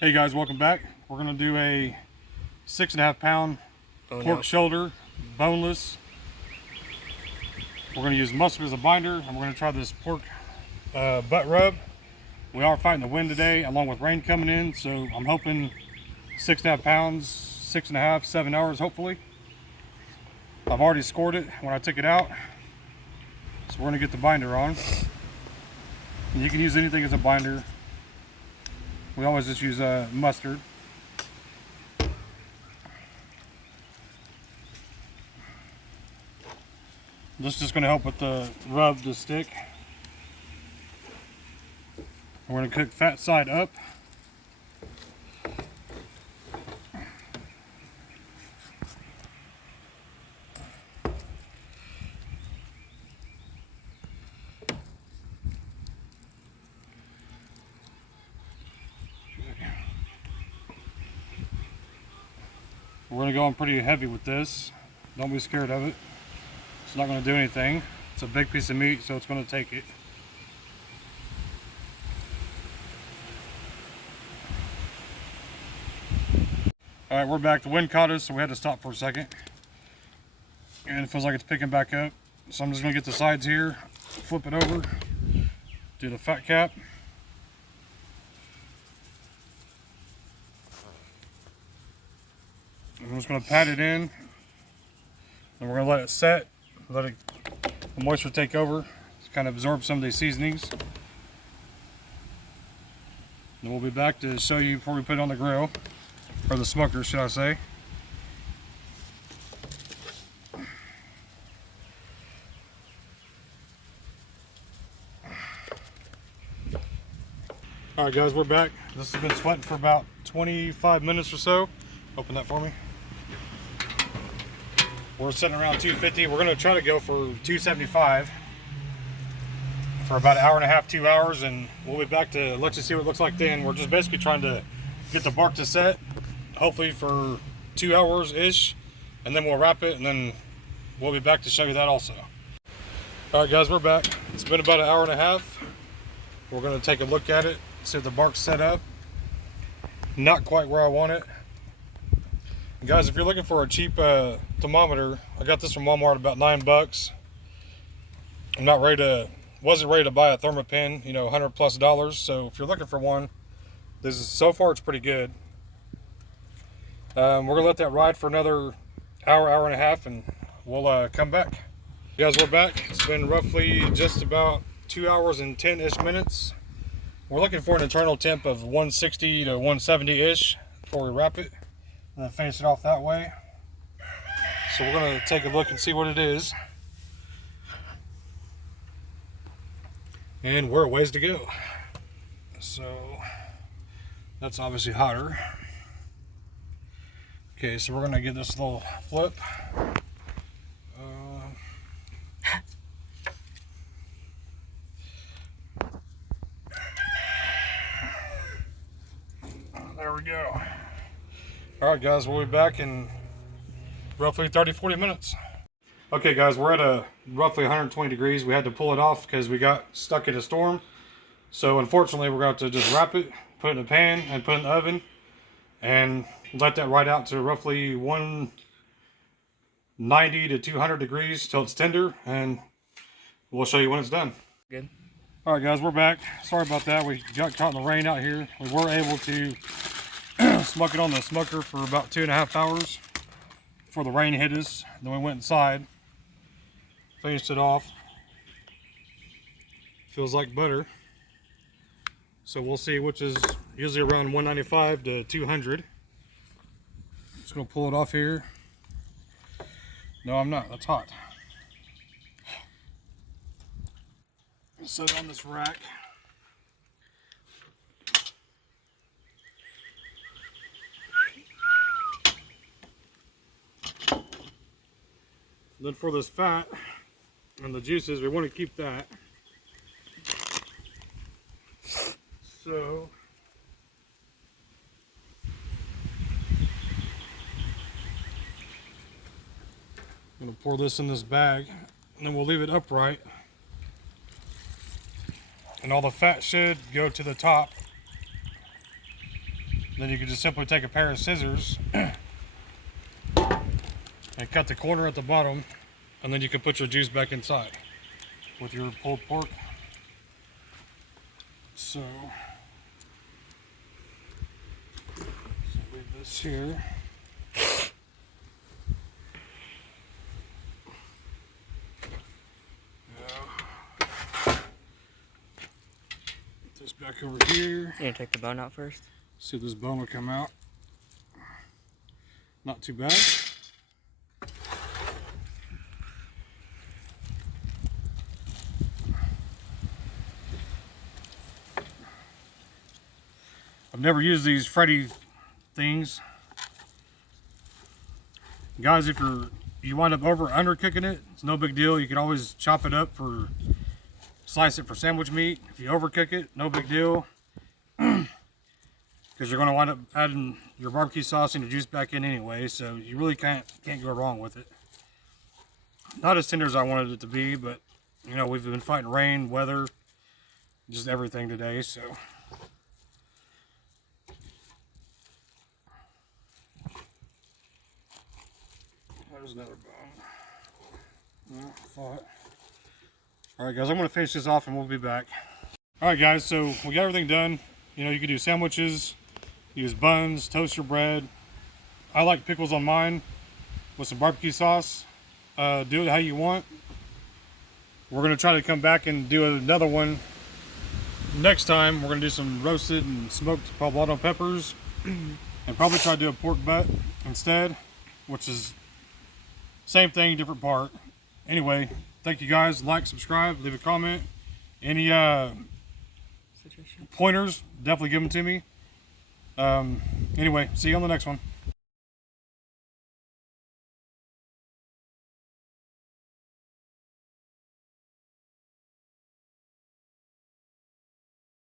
Hey guys, welcome back. We're gonna do a 6.5 pound pork shoulder, boneless. We're gonna use mustard as a binder, and we're gonna try this pork butt rub. We are fighting the wind today, along with rain coming in, so I'm hoping 6.5 pounds, 6.5, 7 hours hopefully. I've already scored it when I took it out, so we're gonna get the binder on. And you can use anything as a binder. We always just use mustard. This is just going to help with the rub to stick. We're going to cook fat side up. We're going to go on pretty heavy with this. Don't be scared of it. It's not going to do anything. It's a big piece of meat, so it's going to take it. Alright, we're back. The wind caught us, so we had to stop for a second. And it feels like it's picking back up. So I'm just going to get the sides here, flip it over, do the fat cap. I'm just going to pat it in. And we're going to let it set, let the moisture take over, kind of absorb some of these seasonings. Then we'll be back to show you before we put it on the grill, or the smoker, should I say. Alright guys, we're back. This has been sweating for about 25 minutes or so. Open that for me. We're sitting around 250. We're going to try to go for 275 for about an hour and a half, 2 hours, and we'll be back to let you see what it looks like then. We're just basically trying to get the bark to set, hopefully for 2 hours ish, and then we'll wrap it, and then we'll be back to show you that also. Alright guys, we're back. It's been about an hour and a half. We're going to take a look at it, see if the bark's set up. Not quite where I want it. Guys, if you're looking for a cheap thermometer, I got this from Walmart about $9. Wasn't ready to buy a Thermapen, you know, $100+. So if you're looking for one, so far it's pretty good. We're gonna let that ride for another hour and a half, and we'll come back. Guys, we're back. It's been roughly just about 2 hours and 10-ish minutes. We're looking for an internal temp of 160 to 170-ish before we wrap it. And then finish it off that way. So we're going to take a look and see what it is. And we're a ways to go. So that's obviously hotter. Okay, so we're going to give this a little flip. There we go. Alright guys, we'll be back in roughly 30-40 minutes. Okay guys, we're at a roughly 120 degrees. We had to pull it off because we got stuck in a storm. So unfortunately we're going to have to just wrap it, put it in a pan, and put it in the oven. And let that ride out to roughly 190 to 200 degrees till it's tender. And we'll show you when it's done. Good. Alright guys, we're back. Sorry about that. We got caught in the rain out here. We were able to smoke it on the smoker for about 2.5 hours before the rain hit us. Then we went inside, finished it off. Feels like butter. So we'll see, which is usually around 195 to 200. Just gonna pull it off here. No, I'm not. That's hot. Set it on this rack. Then for this fat and the juices, we want to keep that. So I'm going to pour this in this bag, and then we'll leave it upright. And all the fat should go to the top. Then you can just simply take a pair of scissors and cut the corner at the bottom, and then you can put your juice back inside with your pulled pork. So leave this here. Put this back over here. You gonna take the bone out first? See if this bone will come out. Not too bad. I've never used these Freddy things. Guys, if you wind up over or under cooking it, it's no big deal. You can always chop it up for, slice it for sandwich meat. If you overcook it, no big deal. Because you're going to wind up adding your barbecue sauce and your juice back in anyway, so you really can't go wrong with it. Not as tender as I wanted it to be, but you know, we've been fighting rain, weather, just everything today, so. There's another bone. No, fought. Alright guys, I'm going to finish this off and we'll be back. Alright guys, so we got everything done. You know, you can do sandwiches, use buns, toast your bread. I like pickles on mine with some barbecue sauce. Do it how you want. We're going to try to come back and do another one next time. We're going to do some roasted and smoked poblano peppers and probably try to do a pork butt instead, which is same thing, different part. Anyway, thank you guys. Like, subscribe, leave a comment. Any pointers, definitely give them to me. Anyway, see you on the next one.